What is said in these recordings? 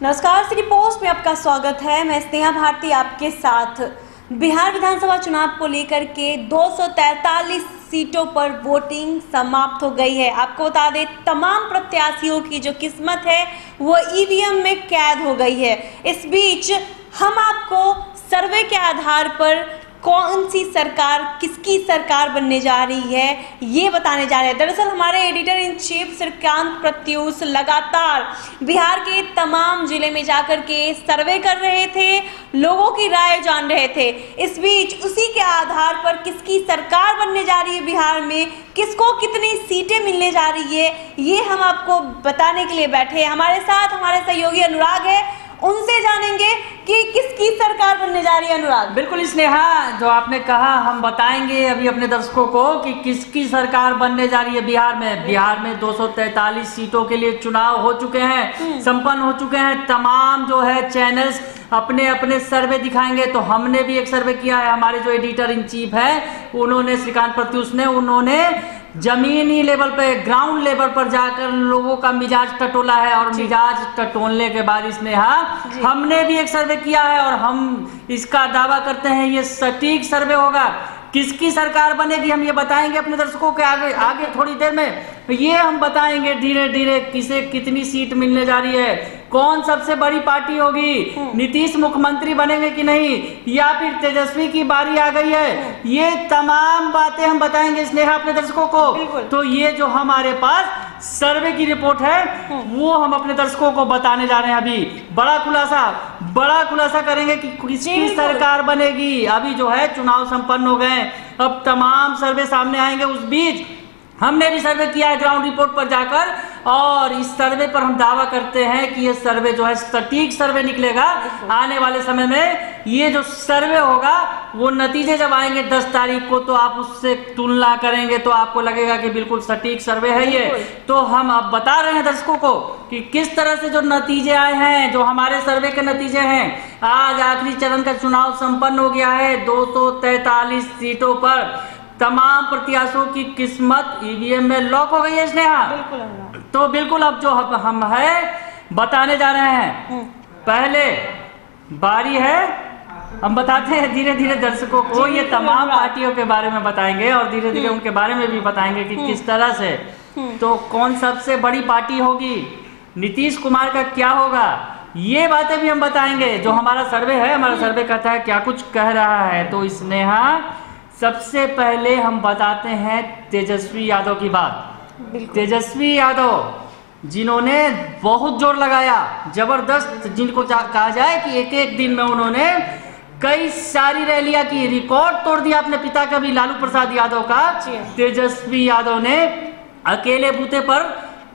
नमस्कार, city post में आपका स्वागत है। मैं स्नेहा भारती आपके साथ। बिहार विधानसभा चुनाव को लेकर के 243 सीटों पर वोटिंग समाप्त हो गई है। आपको बता दें, तमाम प्रत्याशियों की जो किस्मत है वो ईवीएम में कैद हो गई है। इस बीच हम आपको सर्वे के आधार पर कौन सी सरकार, किसकी सरकार बनने जा रही है, ये बताने जा रहे हैं। दरअसल हमारे editor in chief Shrikant Pratyush लगातार बिहार के तमाम जिले में जाकर के सर्वे कर रहे थे, लोगों की राय जान रहे थे। इस बीच उसी के आधार पर किसकी सरकार बनने जा रही है बिहार में, किसको कितनी सीटें मिलने जा रही है, ये हम आपको बताने के लिए बैठे हैं। हमारे साथ हमारे सहयोगी अनुराग है, उनसे जानेंगे कि किसकी सरकार बनने जा रही है। अनुराग, बिल्कुल स्नेहा, जो आपने कहा हम बताएंगे अभी अपने दर्शकों को कि किसकी सरकार बनने जा रही है बिहार में। बिहार में 243 सीटों के लिए चुनाव हो चुके हैं, संपन्न हो चुके हैं। तमाम जो है चैनल्स अपने अपने सर्वे दिखाएंगे, तो हमने भी एक सर्वे किया है। हमारे जो एडिटर इन चीफ है उन्होंने, श्रीकांत प्रत्यूष ने, उन्होंने जमीनी लेवल पे, ग्राउंड लेवल पर जाकर लोगों का मिजाज टटोला है। और मिजाज टटोलने के बाद स्नेहा हमने भी एक सर्वे किया है और हम इसका दावा करते हैं ये सटीक सर्वे होगा। किसकी सरकार बनेगी हम ये बताएंगे अपने दर्शकों के आगे थोड़ी देर में। ये हम बताएंगे धीरे धीरे किसे कितनी सीट मिलने जा रही है, कौन सबसे बड़ी पार्टी होगी, नीतीश मुख्यमंत्री बनेंगे कि नहीं, या फिर तेजस्वी की बारी आ गई है। ये तमाम बातें हम बताएंगे स्नेहा अपने दर्शकों को। तो ये जो हमारे पास सर्वे की रिपोर्ट है वो हम अपने दर्शकों को बताने जा रहे हैं। अभी बड़ा खुलासा करेंगे कि किसकी सरकार बनेगी। अभी जो है चुनाव संपन्न हो गए, अब तमाम सर्वे सामने आएंगे। उस बीच हमने भी सर्वे किया है ग्राउंड रिपोर्ट पर जाकर, और इस सर्वे पर हम दावा करते हैं कि ये सर्वे जो है सटीक सर्वे निकलेगा। आने वाले समय में ये जो सर्वे होगा वो नतीजे जब आएंगे 10 तारीख को, तो आप उससे तुलना करेंगे तो आपको लगेगा कि बिल्कुल सटीक सर्वे है ये। तो हम अब बता रहे हैं दर्शकों को कि किस तरह से जो नतीजे आए हैं, जो हमारे सर्वे के नतीजे हैं। आज आखिरी चरण का चुनाव संपन्न हो गया है। 243 सीटों पर तमाम प्रत्याशियों की किस्मत ईवीएम में लॉक हो गई है स्नेहा। तो बिल्कुल अब जो हम है बताने जा रहे हैं। पहले बारी है, हम बताते हैं धीरे धीरे दर्शकों को। ये तमाम पार्टियों के बारे में बताएंगे और धीरे धीरे उनके बारे में भी बताएंगे कि किस तरह से, तो कौन सबसे बड़ी पार्टी होगी, नीतीश कुमार का क्या होगा, ये बातें भी हम बताएंगे। जो हमारा सर्वे है, हमारा सर्वे कहता है क्या कुछ कह रहा है। तो स्नेहा, सबसे पहले हम बताते हैं तेजस्वी यादव की बात। तेजस्वी यादव जिन्होंने बहुत जोर लगाया, जबरदस्त, जिनको कहा जाए कि एक एक दिन में उन्होंने कई सारी रैलियां की, रिकॉर्ड तोड़ दिया अपने पिता का भी, लालू प्रसाद यादव का। तेजस्वी यादव ने अकेले बूते पर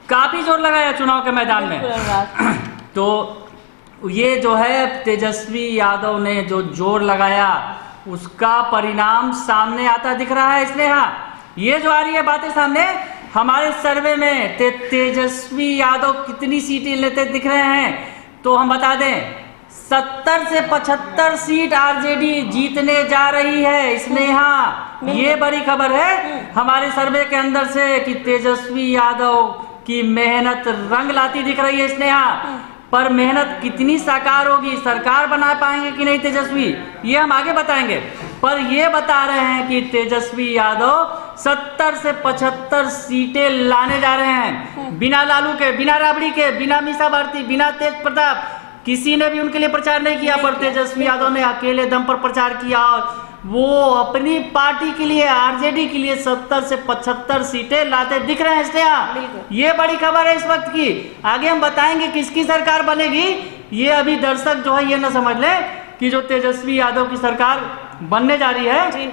काफी जोर लगाया चुनाव के मैदान में। तो ये जो है तेजस्वी यादव ने जो जोर लगाया उसका परिणाम सामने आता दिख रहा है स्नेहा। ये जो आ रही है बातें सामने हमारे सर्वे में, तेजस्वी यादव कितनी सीटें लेते दिख रहे हैं, तो हम बता दें 70 से 75 सीट आरजेडी जीतने जा रही है स्नेहा। ये बड़ी खबर है हमारे सर्वे के अंदर से कि तेजस्वी यादव की मेहनत रंग लाती दिख रही है स्नेहा। पर मेहनत कितनी साकार होगी, सरकार बना पाएंगे कि नहीं तेजस्वी, ये हम आगे बताएंगे। पर ये बता रहे हैं कि तेजस्वी यादव 70 से 75 सीटें लाने जा रहे हैं, बिना लालू के, बिना राबड़ी के, बिना मीसा भारती, बिना तेज प्रताप, किसी ने भी उनके लिए प्रचार नहीं किया। पर तेजस्वी यादव ने अकेले दम पर प्रचार किया और वो अपनी पार्टी के लिए, आरजेडी के लिए 70 से 75 सीटें लाते दिख रहे हैं स्नेहा। ये बड़ी खबर है इस वक्त की। आगे हम बताएंगे किसकी सरकार बनेगी। ये अभी दर्शक जो है ये ना समझ ले कि जो तेजस्वी यादव की सरकार बनने जा रही है,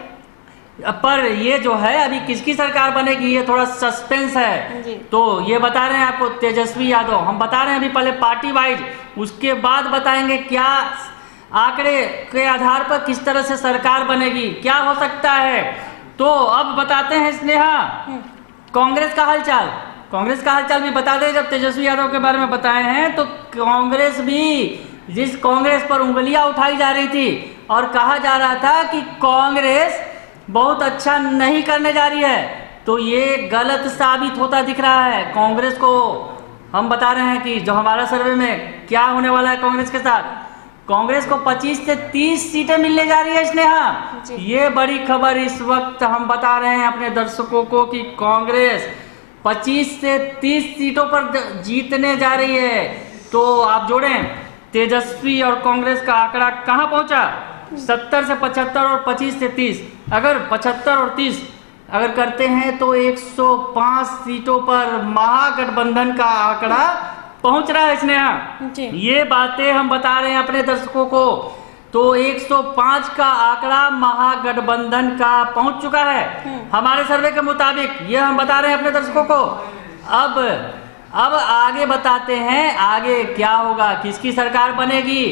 पर ये जो है अभी किसकी सरकार बनेगी ये थोड़ा सस्पेंस है। तो ये बता रहे हैं आपको तेजस्वी यादव, हम बता रहे हैं अभी पहले पार्टी वाइज, उसके बाद बताएंगे क्या आंकड़े के आधार पर किस तरह से सरकार बनेगी, क्या हो सकता है। तो अब बताते हैं स्नेहा कांग्रेस का हालचाल। कांग्रेस का हालचाल भी बता दें। जब तेजस्वी यादव के बारे में बताए हैं तो कांग्रेस भी, जिस कांग्रेस पर उंगलियां उठाई जा रही थी और कहा जा रहा था कि कांग्रेस बहुत अच्छा नहीं करने जा रही है, तो ये गलत साबित होता दिख रहा है। कांग्रेस को हम बता रहे हैं कि जो हमारा सर्वे में क्या होने वाला है कांग्रेस के साथ, कांग्रेस को 25 से 30 सीटें मिलने जा रही है स्नेहा। ये बड़ी खबर इस वक्त हम बता रहे हैं अपने दर्शकों को कि कांग्रेस 25 से 30 सीटों पर जीतने जा रही है। तो आप जोड़ें तेजस्वी और कांग्रेस का आंकड़ा कहां पहुंचा, 70 से 75 और 25 से 30। अगर 75 और 30 अगर करते हैं तो 105 सीटों पर महागठबंधन का आंकड़ा पहुंच रहा है स्नेहा। ये बातें हम बता रहे हैं अपने दर्शकों को। तो 105 का आंकड़ा महागठबंधन का पहुंच चुका है हमारे सर्वे के मुताबिक, ये हम बता रहे हैं अपने दर्शकों को। अब आगे बताते हैं आगे क्या होगा, किसकी सरकार बनेगी,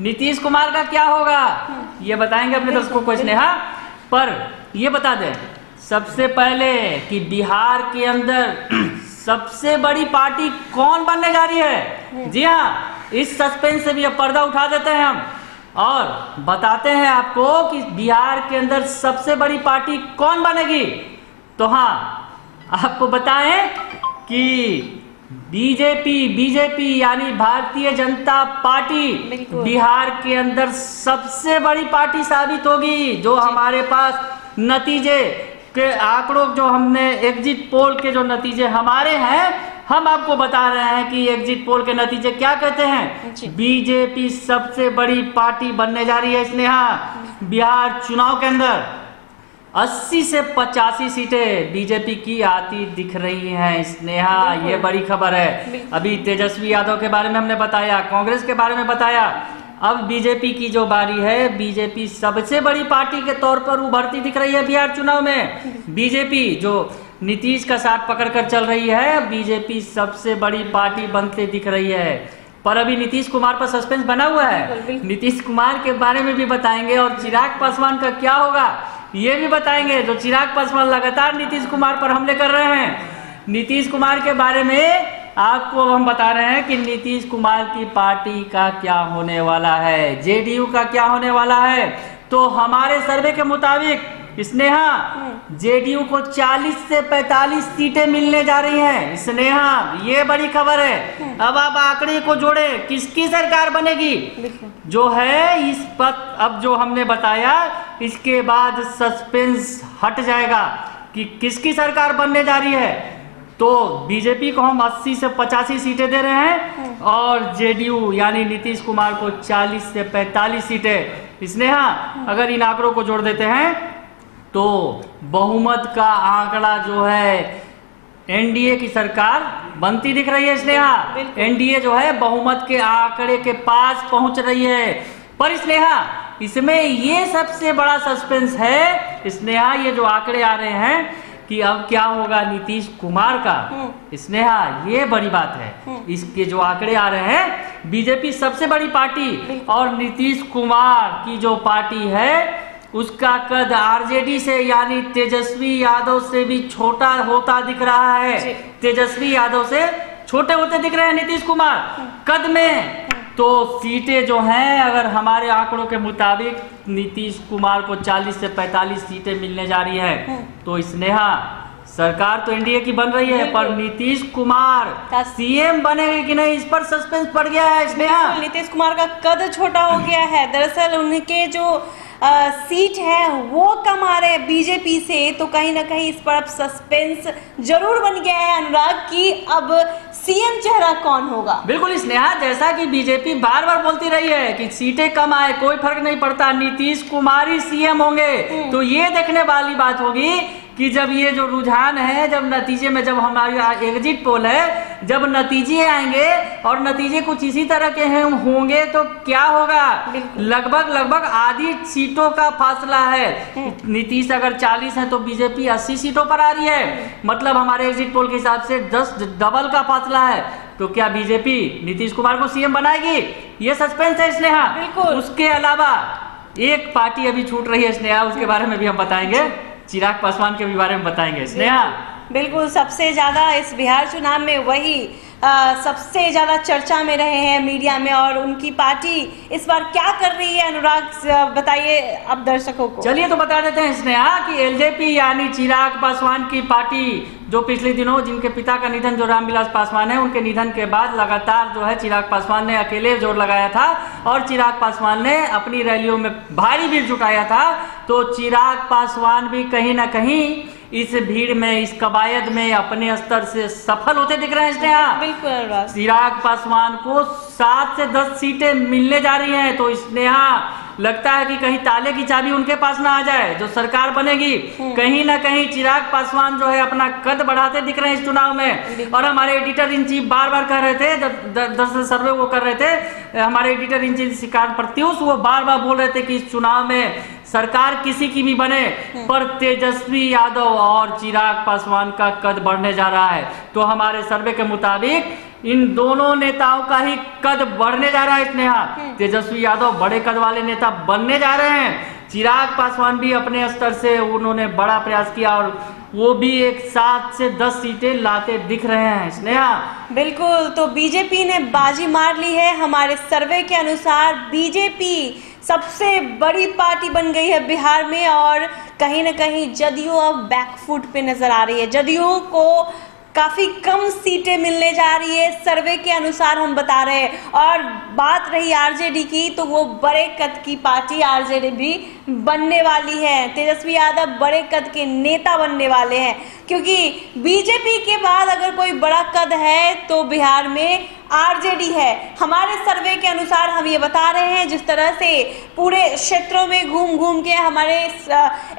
नीतीश कुमार का क्या होगा, ये बताएंगे अपने दर्शकों को स्नेहा। पर ये बता दें सबसे पहले कि बिहार के अंदर सबसे बड़ी पार्टी कौन बनने जा रही है। जी हाँ, इस सस्पेंस से भी अब पर्दा उठा देते हैं हम और बताते हैं आपको कि बिहार के अंदर सबसे बड़ी पार्टी कौन बनेगी। तो हाँ, आपको बताएं कि बीजेपी यानी भारतीय जनता पार्टी बिहार के अंदर सबसे बड़ी पार्टी साबित होगी। जो हमारे पास नतीजे के आंकड़ों, जो हमने एग्जिट पोल के जो नतीजे हमारे हैं, हम आपको बता रहे हैं कि एग्जिट पोल के नतीजे क्या कहते हैं। बीजेपी सबसे बड़ी पार्टी बनने जा रही है स्नेहा। बिहार चुनाव के अंदर 80 से 85 सीटें बीजेपी की आती दिख रही हैं स्नेहा। ये बड़ी खबर है। अभी तेजस्वी यादव के बारे में हमने बताया, कांग्रेस के बारे में बताया, अब बीजेपी की जो बारी है, बीजेपी सबसे बड़ी पार्टी के तौर पर उभरती दिख रही है बिहार चुनाव में। बीजेपी जो नीतीश का साथ पकड़कर चल रही है, बीजेपी सबसे बड़ी पार्टी बनते दिख रही है। पर अभी नीतीश कुमार पर सस्पेंस बना हुआ है, नीतीश कुमार के बारे में भी बताएंगे और चिराग पासवान का क्या होगा ये भी बताएंगे। जो चिराग पासवान लगातार नीतीश कुमार पर हमले कर रहे हैं, नीतीश कुमार के बारे में आपको हम बता रहे हैं कि नीतीश कुमार की पार्टी का क्या होने वाला है, जेडीयू का क्या होने वाला है। तो हमारे सर्वे के मुताबिक स्नेहा जेडीयू को 40 से 45 सीटें मिलने जा रही हैं स्नेहा। ये बड़ी खबर है। अब आप आंकड़े को जोड़े, किसकी सरकार बनेगी जो है इस पर। अब जो हमने बताया इसके बाद सस्पेंस हट जाएगा कि किसकी सरकार बनने जा रही है। तो बीजेपी को हम 80 से 85 सीटें दे रहे हैं और जेडीयू यानी नीतीश कुमार को 40 से 45 सीटें। स्नेहा अगर इन आंकड़ों को जोड़ देते हैं तो बहुमत का आंकड़ा जो है एनडीए की सरकार बनती दिख रही है स्नेहा। एनडीए जो है बहुमत के आंकड़े के पास पहुंच रही है। पर स्नेहा इसमें ये सबसे बड़ा सस्पेंस है स्नेहा, ये जो आंकड़े आ रहे हैं कि अब क्या होगा नीतीश कुमार का। स्नेहा ये बड़ी बात है, इसके जो आंकड़े आ रहे हैं, बीजेपी सबसे बड़ी पार्टी और नीतीश कुमार की जो पार्टी है उसका कद आरजेडी से यानी तेजस्वी यादव से भी छोटा होता दिख रहा है। तेजस्वी यादव से छोटे होते दिख रहे हैं नीतीश कुमार कद में। तो सीटें जो हैं अगर हमारे आंकड़ों के मुताबिक नीतीश कुमार को 40 से 45 सीटें मिलने जा रही है। तो स्नेहा सरकार तो एनडीए की बन रही है, पर नीतीश कुमार सीएम बनेंगे कि नहीं इस पर सस्पेंस पड़ गया है स्नेहा। नीतीश कुमार का कद छोटा हो गया है, दरअसल उनके जो सीट है वो कम आ रहे हैं बीजेपी से। तो कहीं ना कहीं इस पर अब सस्पेंस जरूर बन गया है अनुराग की अब सीएम चेहरा कौन होगा। बिल्कुल स्नेहा, जैसा कि बीजेपी बार बार बोलती रही है कि सीटें कम आए कोई फर्क नहीं पड़ता, नीतीश कुमार ही सीएम होंगे। तो ये देखने वाली बात होगी कि जब ये जो रुझान है, जब नतीजे में, जब हमारी एग्जिट पोल है, जब नतीजे आएंगे और नतीजे कुछ इसी तरह के हैं होंगे तो क्या होगा। लगभग आधी सीटों का फासला है। नीतीश अगर 40 है तो बीजेपी 80 सीटों पर आ रही है, मतलब हमारे एग्जिट पोल के हिसाब से 10 डबल का फासला है। तो क्या बीजेपी नीतीश कुमार को सीएम बनाएगी, ये सस्पेंस है स्नेहा। उसके अलावा एक पार्टी अभी छूट रही है स्नेहा, उसके बारे में भी हम बताएंगे, चिराग पासवान के भी बारे में बताएंगे स्नेहा। बिल्कुल, सबसे ज़्यादा इस बिहार चुनाव में वही सबसे ज़्यादा चर्चा में रहे हैं मीडिया में, और उनकी पार्टी इस बार क्या कर रही है, अनुराग बताइए अब दर्शकों को। चलिए तो बता देते हैं स्नेहा कि एलजेपी यानी चिराग पासवान की पार्टी जो पिछले दिनों जिनके पिता का निधन जो रामविलास पासवान है, उनके निधन के बाद लगातार जो है चिराग पासवान ने अकेले जोर लगाया था और चिराग पासवान ने अपनी रैलियों में भारी भीड़ जुटाया था। तो चिराग पासवान भी कहीं ना कहीं इस भीड़ में, इस कवायद में अपने स्तर से सफल होते दिख रहे हैं स्नेहा। बिल्कुल, चिराग पासवान को 7 से 10 सीटें मिलने जा रही हैं। तो स्नेहा लगता है कि कहीं ताले की चाबी उनके पास ना आ जाए, जो सरकार बनेगी कहीं ना कहीं चिराग पासवान जो है अपना कद बढ़ाते दिख रहे हैं इस चुनाव में। और हमारे एडिटर इन चीफ बार बार कह रहे थे, जब दरअसल सर्वे वो कर रहे थे, हमारे editor in chief Shrikant Pratyush, वो बार बार बोल रहे थे कि इस चुनाव में सरकार किसी की भी बने पर तेजस्वी यादव और चिराग पासवान का कद बढ़ने जा रहा है। तो हमारे सर्वे के मुताबिक इन दोनों नेताओं का ही कद बढ़ने जा रहा है स्नेहा। तेजस्वी यादव बड़े कद वाले नेता बनने जा रहे हैं। चिराग पासवान भी अपने स्तर से उन्होंने बड़ा प्रयास किया और वो भी एक 7 से 10 सीटें लाते दिख रहे हैं स्नेहा। बिल्कुल, तो बीजेपी ने बाजी मार ली है। हमारे सर्वे के अनुसार बीजेपी सबसे बड़ी पार्टी बन गई है बिहार में, और कहीं ना कहीं जदयू अब बैकफुट पे नजर आ रही है। जदयू को काफी कम सीटें मिलने जा रही है सर्वे के अनुसार, हम बता रहे हैं। और बात रही आरजेडी की, तो वो बड़े कद की पार्टी आरजेडी भी बनने वाली है। तेजस्वी यादव बड़े कद के नेता बनने वाले हैं, क्योंकि बीजेपी के बाद अगर कोई बड़ा कद है तो बिहार में आरजेडी है। हमारे सर्वे के अनुसार हम ये बता रहे हैं, जिस तरह से पूरे क्षेत्रों में घूम घूम के हमारे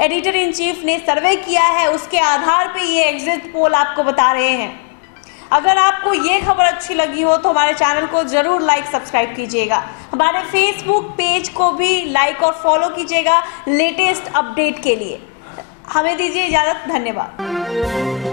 एडिटर इन चीफ ने सर्वे किया है, उसके आधार पे ये एग्जिट पोल आपको बता रहे हैं। अगर आपको ये खबर अच्छी लगी हो तो हमारे चैनल को जरूर लाइक सब्सक्राइब कीजिएगा। हमारे फेसबुक पेज को भी लाइक और फॉलो कीजिएगा लेटेस्ट अपडेट के लिए। हमें दीजिए इजाजत, धन्यवाद।